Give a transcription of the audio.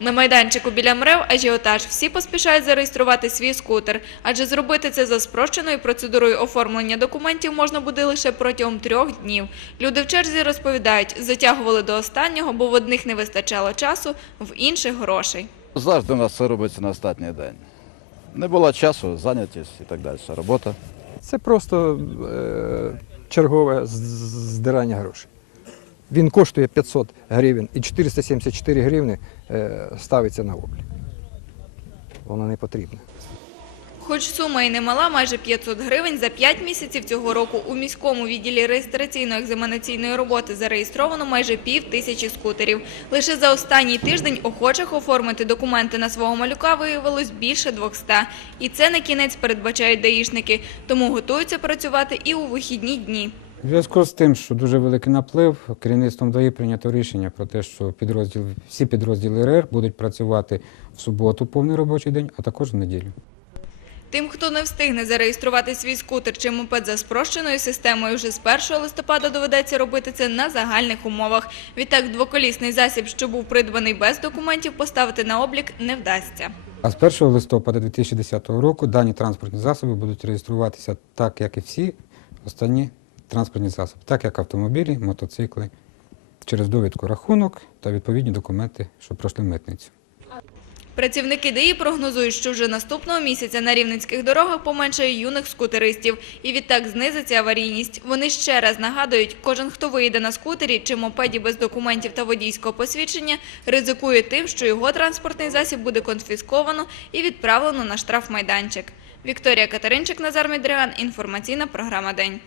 На майданчику біля МРЕВ ажіотаж. Всі поспішають зареєструвати свій скутер, адже зробити це за спрощеною процедурою оформлення документів можна буде лише протягом трьох днів. Люди в черзі розповідають, затягували до останнього, бо в одних не вистачало часу, в інших грошей. Завжди у нас все робиться на останній день. Не було часу, зайнятість і так далі. Робота. Це просто е, чергове здирання грошей. Він коштує 500 гривень і 474 гривни е, ставиться на облік. Воно не потрібне. Хоч сума і немала, майже 500 гривень за 5 місяців цього року у міському відділі реєстраційно-екзаменаційної роботи зареєстровано майже пів тисячі скутерів. Лише за останній тиждень охочих оформити документи на свого малюка виявилось більше 200. І це не кінець передбачають даїшники, тому готуються працювати і у вихідні дні. У зв'язку з тим, що дуже великий наплив, керівництвом ДАІ прийнято рішення про те, що підрозділ, всі підрозділи РР будуть працювати в суботу повний робочий день, а також в неділю. Тим, хто не встигне зареєструвати свій скутер чи мопед за спрощеною системою, вже з 1 листопада доведеться робити це на загальних умовах. Відтак, двоколісний засіб, що був придбаний без документів, поставити на облік не вдасться. А з 1 листопада 2010 року дані транспортні засоби будуть реєструватися так, як і всі останні транспортні засоби, так як автомобілі, мотоцикли, через довідку рахунок та відповідні документи, що пройшли митницю. Працівники ДАІ прогнозують, що вже наступного місяця на рівненських дорогах поменшає юних скутеристів і відтак знизиться аварійність. Вони ще раз нагадують, кожен, хто виїде на скутері чи мопеді без документів та водійського посвідчення, ризикує тим, що його транспортний засіб буде конфісковано і відправлено на штрафмайданчик. Вікторія Катеринчик, Назар Мідріган, інформаційна програма «День».